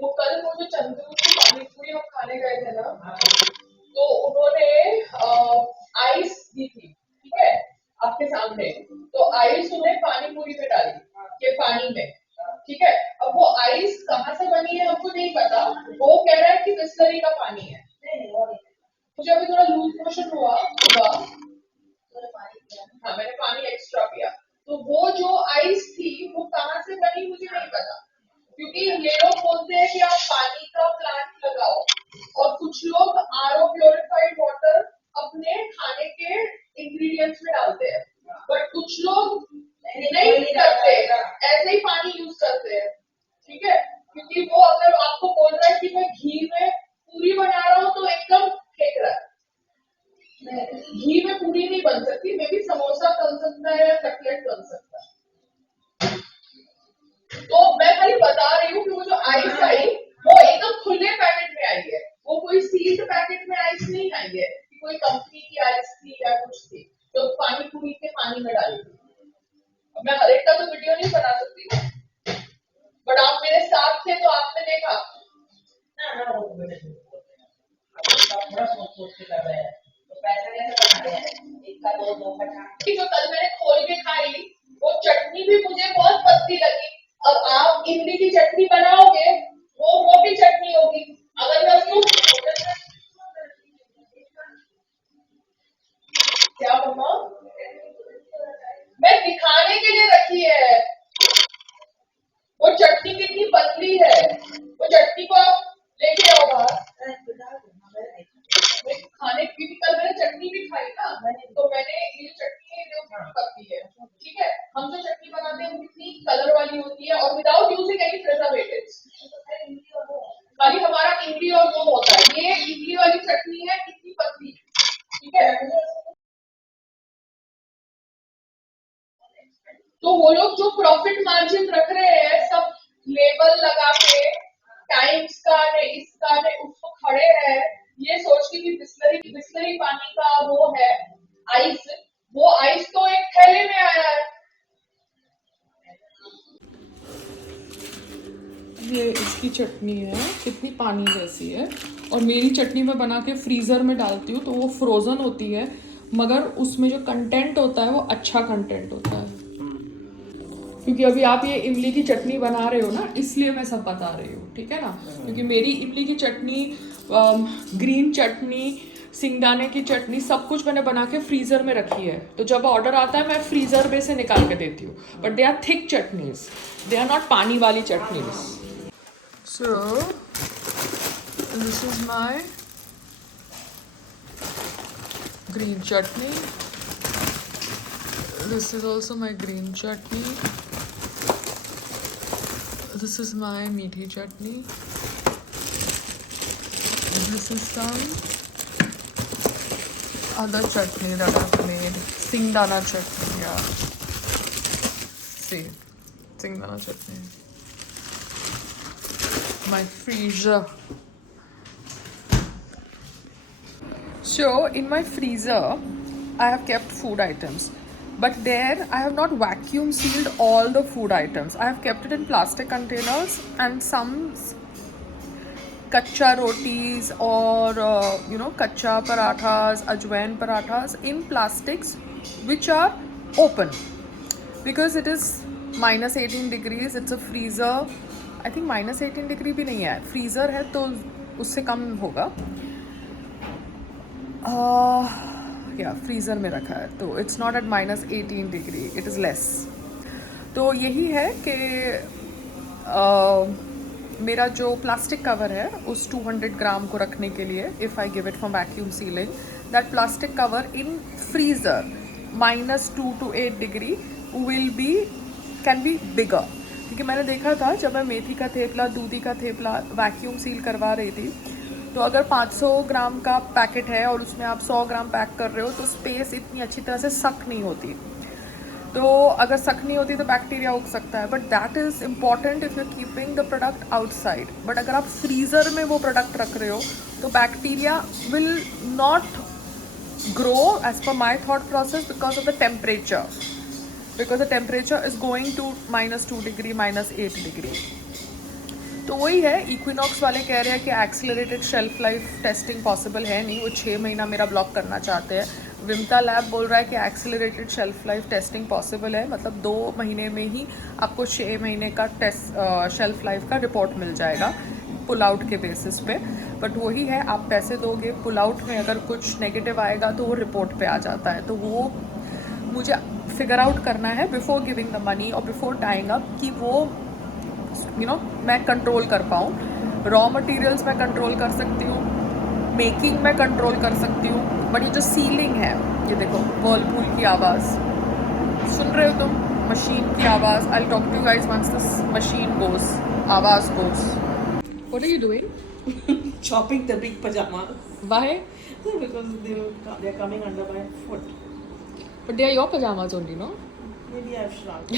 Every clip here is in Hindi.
वो कल वो जो चंद्रू की पानी पूरी हम खाने गए थे ना, तो उन्होंने आइस दी थी, ठीक है, आपके सामने। तो आइस उन्हें पानी पूरी में डाली, के पानी में, ठीक है। अब वो आइस कहाँ से बनी है हमको नहीं पता। वो कह रहा है कि बिस्लरी का पानी है। मुझे अभी थोड़ा लूज मोशन हुआ। हाँ, मैंने पानी एक्स्ट्रा पिया। तो वो जो आइस थी वो कहाँ से बनी मुझे नहीं पता, क्योंकि ये लोग बोलते हैं कि आप पानी का प्लांट लगाओ, और कुछ लोग आरओ प्योरिफाइड वाटर अपने खाने के इंग्रेडिएंट्स में डालते हैं, बट कुछ लोग नहीं करते, ऐसे ही पानी यूज करते हैं, ठीक है। क्योंकि वो अगर आपको बोल रहा है कि मैं घी में पूरी बना रहा हूँ तो एकदम फेंक रहा है। घी में पूरी नहीं बन सकती, मे बी समोसा बन सकता है या कटलेट बन सकता है। तो मैं खाली बता रही हूँ कि वो जो आइस आई वो एकदम खुले पैकेट में आई है, वो कोई सील्ड पैकेट में आइस नहीं आई है कि कोई कंपनी की आइस थी या कुछ थी तो पानी पूरी के पानी में डाली थी। अब मैं हर एक का तो वीडियो नहीं बना सकती, बट आप मेरे साथ थे तो आपने देखा ना। ना वो थोड़ा सोच सोच के कर रहे हैं, तो पैसा कैसे बना रहे हैं, एक का दो का चार। जो कल मैंने खोल के खाई वो चटनी भी मुझे बहुत पतली लगी। अब आप इमली की चटनी बनाओगे वो मोटी चटनी होगी, अगर मैं उसको क्या मम्मा, मैं दिखाने के लिए रखी है। वो चटनी कितनी पतली है, वो चटनी को आप लेके आओ बाहर। खाने की भी कल मैंने चटनी भी खाई ना, तो मैंने ये चटनी है जो पतली है, ठीक है। हम जो चटनी बनाते हैं वो कितनी कलर वाली होती है और विदाउट यूजिंग एनी प्रिजर्वेटिव्स। खाली हमारा इमली और वो होता है, ये इमली वाली चटनी है कितनी पतली, ठीक है। तो वो लोग जो प्रॉफिट मार्जिन रख रहे हैं सब लेबल लगा के टाइम्स का ने इसका ने उसको खड़े हैं, ये सोच के कि बिस्लरी पानी का वो है आइस, वो आइस तो एक थैले में आया है। ये इसकी चटनी है, कितनी पानी जैसी है। और मेरी चटनी मैं बना के फ्रीज़र में डालती हूँ तो वो फ्रोज़न होती है, मगर उसमें जो कंटेंट होता है वो अच्छा कंटेंट होता है। क्योंकि अभी आप ये इमली की चटनी बना रहे हो ना, इसलिए मैं सब बता रही हूँ, ठीक है ना। क्योंकि मेरी इमली की चटनी, ग्रीन चटनी, सिंगदाने की चटनी, सब कुछ मैंने बना के फ्रीज़र में रखी है। तो जब ऑर्डर आता है मैं फ्रीज़र में से निकाल के देती हूँ। But they are thick chutneys, they are not पानी वाली chutneys. So, this is my green chutney. This is also my green chutney. This is my meathi chutney. This is some other chutney that I've made. Singdana chutney, yeah. See, Singdana chutney. My freezer. So in my freezer I have kept food items, but there I have not vacuum sealed all the food items. I have kept it in plastic containers, and some kacha rotis or kacha parathas, ajwain parathas in plastics which are open, because it is minus 18 degrees. It's a freezer. I think minus 18 degree भी नहीं है, freezer है तो उससे कम होगा। या फ्रीज़र में रखा है तो it's not at minus 18 degree, it is less. तो यही है कि मेरा जो प्लास्टिक कवर है उस 200 ग्राम को रखने के लिए, if I give it for vacuum ceiling, that plastic cover in freezer -2 to 8 degree will be can be bigger. क्योंकि मैंने देखा था जब मैं मेथी का थेपला, दूधी का थेपला वैक्यूम सील करवा रही थी, तो अगर 500 ग्राम का पैकेट है और उसमें आप 100 ग्राम पैक कर रहे हो तो स्पेस इतनी अच्छी तरह से सक नहीं होती। तो अगर सक नहीं होती तो बैक्टीरिया उग सकता है, but that is important if you are keeping the product outside. But अगर आप फ्रीज़र में वो प्रोडक्ट रख रहे हो तो bacteria will not grow as per my thought process because of the temperature, because the temperature is going to -2 degree, -8 degree. तो वही है, इक्विनॉक्स वाले कह रहे हैं कि accelerated shelf life testing possible है नहीं, वो 6 महीना मेरा ब्लॉक करना चाहते हैं। विमता लैब बोल रहा है कि accelerated shelf life testing possible है, मतलब 2 महीने में ही आपको 6 महीने का टेस्ट शेल्फ लाइफ का रिपोर्ट मिल जाएगा पुल आउट के बेसिस पे। बट वही है, आप पैसे दोगे, पुल आउट में अगर कुछ नेगेटिव आएगा तो वो रिपोर्ट पे आ जाता है। तो वो मुझे फिगर आउट करना है बिफोर गिविंग द मनी और बिफोर टाइंग अप कि वो मैं कंट्रोल कर पाऊँ। रॉ मटेरियल्स मैं कंट्रोल कर सकती हूँ, मेकिंग में कंट्रोल कर सकती हूँ, बट ये जो सीलिंग है, ये देखो वर्लपूल की आवाज़ सुन रहे हो तुम, मशीन की आवाज़। I talk to you guys once this machine goes, आवाज़ goes. What are you doing? Chopping the big pajamas Why? because they're coming under my foot. But they are your pajamas only, no? Maybe I've shrunk.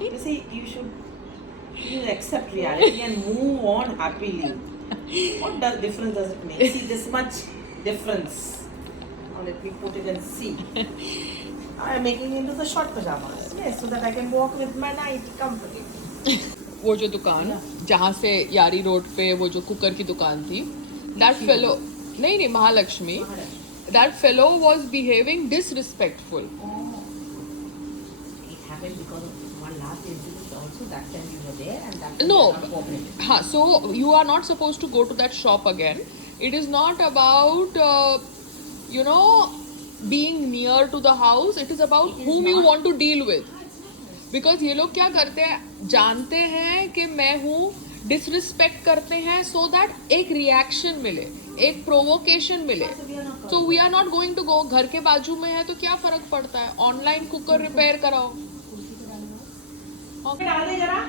You see, you accept reality and move on happily. What difference does it make? See, this much difference. Now let me put it and see. I am making into the short pajamas. Yes, so that I can walk with my night comfortably. वो जो दुकान जहाँ से यारी रोड पे वो जो कुकर की दुकान थी, दैट फेलो, नहीं Mahalakshmi, that fellow was behaving disrespectful. It happened because of one last incident also. That time you were there and that time No, you were not cooperating. हाँ, so you are not supposed to go to that shop again. It is not about being near to the house. It is about whom you want to deal with. Because ये लोग क्या करते हैं, जानते हैं कि मैं हूँ, डिसरिस्पेक्ट करते हैं सो दैट एक रिएक्शन मिले, एक प्रोवोकेशन मिले। So we are not going to go. घर के बाजू में है तो क्या फर्क पड़ता है, ऑनलाइन कुकर रिपेयर कराओ। डाल दे जरा,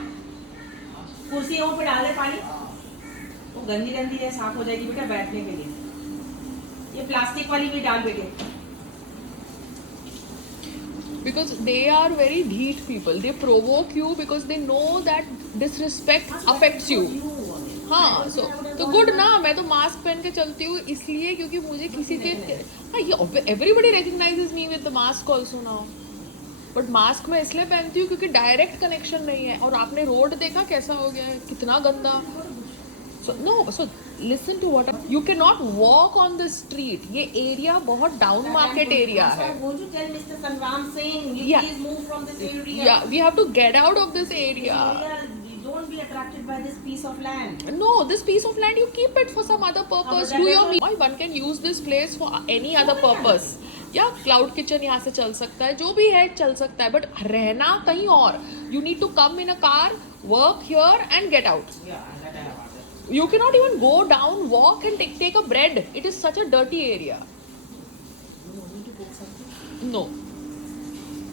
कुर्सियों पे डाल दे पानी, वो गंदी गंदी है, साफ हो जाएगी बेटा बैठने के लिए। ये प्लास्टिक वाली भी डाल बेटे। Because they are very dheet people. They provoke you because they know that disrespect affects you. हाँ, तो गुड ना, मैं तो मास्क पहन के चलती हूँ इसलिए क्योंकि मुझे किसी के, हाँ ये everybody recognises me with the mask also now. But mask मैं इसलिए पहनती हूँ क्योंकि डायरेक्ट कनेक्शन नहीं है। और आपने रोड देखा कैसा हो गया है, कितना गंदा। So listen to what you cannot walk on the street. ये एरिया बहुत डाउन मार्केट एरिया है। Won't you tell Mr. Sangram Singh, you Yeah. please move from this area? Yeah, we have to get out of this area. Don't be attracted by this piece of land. No, this piece of land you keep it for some other purpose. Do your why one can use this place for any other purpose. या क्लाउड किचन यहाँ से चल सकता है, जो भी है चल सकता है, बट रहना कहीं और। You need to come in a car, work here and get out. Yeah, that I have. You cannot even go down, walk and take a bread. It is such a dirty area. You want me to cook something? No.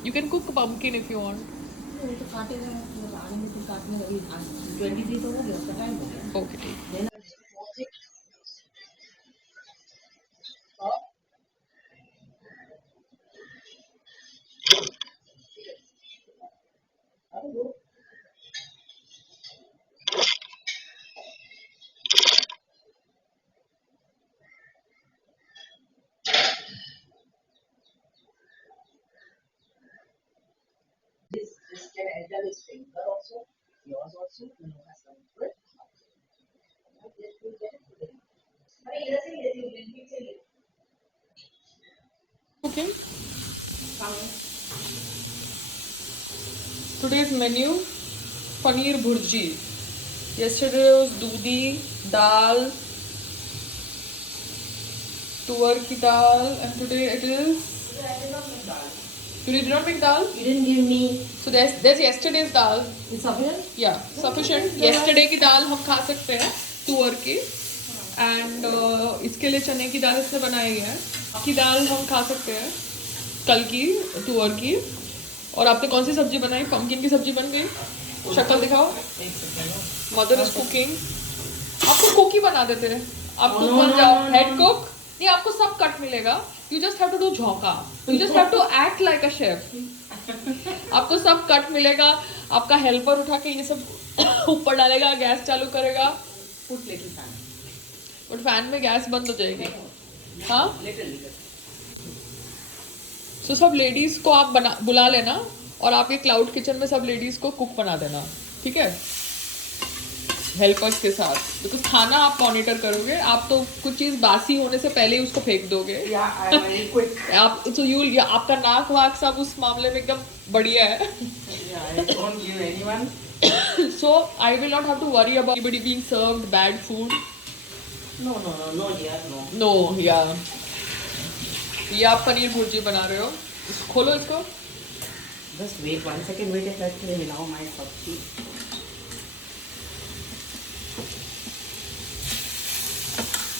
You can cook pumpkin if you want. नहीं तो काटेगा, आने में तो काटने अभी 23 तो हो गया, उसका टाइम हो गया। Okay, ठीक। Then this can enter his finger also, yours also, you know, has come to it. Yes, we get it. अरे इधर से लेती हूँ, लिंक से ले। Okay. Today's menu: paneer bhurji. Yesterday was dudi, dal, tuar ki dal, and today it is. You did not make dal? You didn't give me. So there's yesterday's dal. It's sufficient? Yeah, sufficient. Yesterday की दाल हम खा सकते हैं, तुअर की, and इसके लिए चने की दाल इसने बनाई है। की दाल हम खा सकते हैं, कल की तुअर की। और आपने कौन सी सब्जी बनाई? पंपकिन की सब्जी बन गई। शक्ल दिखाओ। Mother is cooking. आपको कुक ही बना देते हैं, आप कुक बन जाओ, हेड कुक। नहीं, आपको सब कट मिलेगा। You just have to do झोंका। You just have to act like a chef. आपको सब कट मिलेगा। आपका हेल्पर उठा के ये सब ऊपर डालेगा, गैस चालू करेगा। Put little fan. But fan में गैस बंद हो जाएगी। हाँ, Little. तो सब लेडीज को आप बुला लेना और आप ये क्लाउड किचन में सब लेडीज को कुक बना देना, ठीक है, हेल्पर्स के साथ, बिकॉज खाना आप मॉनिटर करोगे, आप तो कुछ चीज बासी होने से पहले ही उसको फेंक दोगे। Yeah, I'm very quick. आप तो आपका नाक वाक सब उस मामले में एकदम बढ़िया है। Yeah, I don't give anyone. So I will not have to worry about anybody being served bad food. No, dear, no. No, yeah. ये आप पनीर भुर्जी बना रहे हो, खोलो इसको। Just wait 1 second. Wait, let me allow my sabji.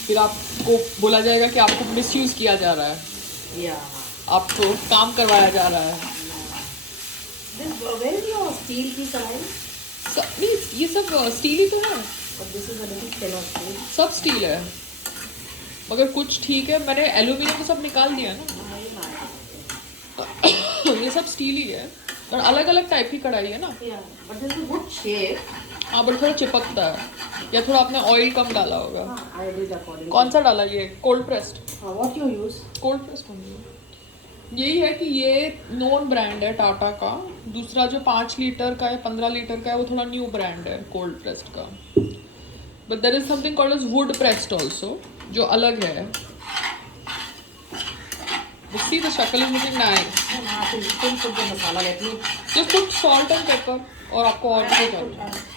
फिर आपको बोला जाएगा कि आपको मिसयूज किया जा रहा है, Yeah. आपको काम करवाया जा रहा है। This, where is your steel piece alive? नहीं, ये सब स्टील ही तो है, But this is a little thin of steel. सब स्टील है, मगर कुछ ठीक है, मैंने एल्यूमिनियम तो सब निकाल दिया ना। ये सब स्टील ही है, और अलग अलग टाइप की कढ़ाई है ना। Yeah, but this is a good shape. हाँ, बट थोड़ा चिपकता है, या थोड़ा आपने ऑयल कम डाला होगा। I did according. कौन सा डाला? ये cold pressed. What you use? Cold pressed होंगे। यही है कि ये नोन ब्रांड है टाटा का, दूसरा जो 5 लीटर का है 15 लीटर का है वो थोड़ा न्यू ब्रांड है कोल्ड प्रेस्ड का। But there is something called as wood pressed also, जो अलग है। See, the shakal is looking nice. I think put the masala. Let me. Just put salt and pepper, और आपको और भी चाहिए।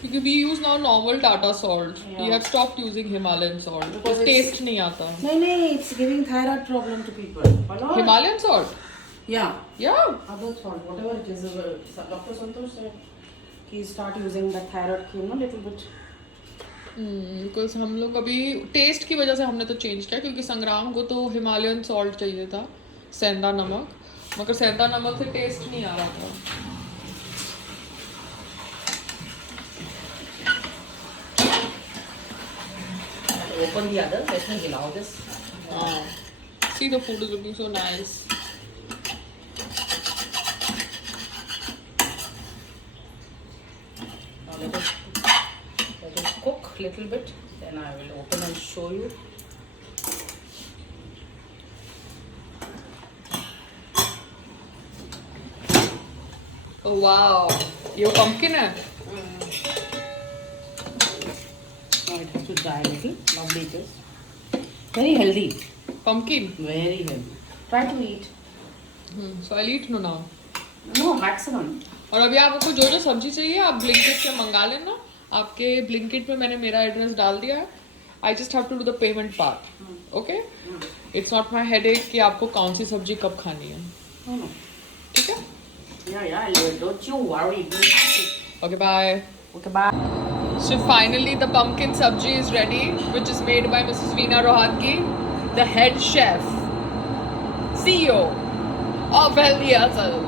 क्योंकि we use now normal Tata salt. We Yeah. have stopped using Himalayan salt. Because Because it's- taste नहीं आता। No, it's giving thyroid problem to people. Hello? Himalayan salt? Yeah. Yeah. Other salt, whatever it is. Dr. Santosh said he start using the thyroid cream a little bit. Because हम लोग अभी टेस्ट की वजह से हमने तो चेंज किया, क्योंकि संग्राम को तो हिमालयन सॉल्ट चाहिए था, सेंधा नमक, मगर सेंधा नमक से टेस्ट नहीं आ रहा था। Open the other. Let me allow this. See, the food is looking so nice. Now let it cook little bit. Then I will open and show you. Oh wow, ये pumpkin है। Now it has to dry a little. Lovely it is. Very healthy. Pumpkin. Very healthy. Try to eat. So I'll eat now. No, maximum. और अभी आपको जो जो सब्जी चाहिए आप ब्लिंकिट से मंगा लेना। आपके ब्लिंकिट में मैंने मेरा एड्रेस डाल दिया है। I just have to do the payment part, okay? It's not my headache कि आपको कौन सी सब्जी कब खानी है, No, no. ठीक है? Yeah, I'll do it. Don't you worry. Okay bye. Okay, bye. So finally the pumpkin sabji is ready, which is made by Mrs. Veena Rohatgi, the head chef, CEO of Healthy Hustle.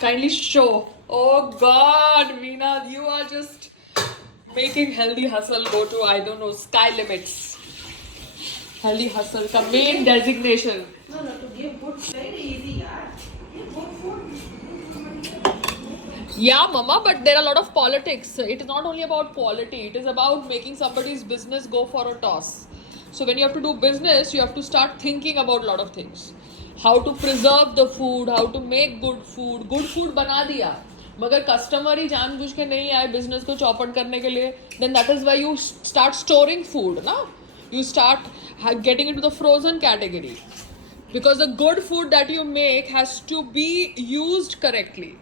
Kindly show. Oh God, Veena, you are just making Healthy Hustle go to, I don't know, sky limits. Healthy Hustle का main designation. No, to give good, very easy, yaar. Give good food. Yeah, Mama, but there are a lot of politics. It is not only about quality, it is about making somebody's business go for a toss. So when you have to do business, you have to start thinking about a lot of things. How to preserve the food, how to make good food. Good food बना दिया, मगर कस्टमर ही जानबूझ के नहीं आए बिजनेस को चौपट करने के लिए, then that is why you start storing food, ना? You start getting into the frozen category. Because the good food that you make has to be used correctly.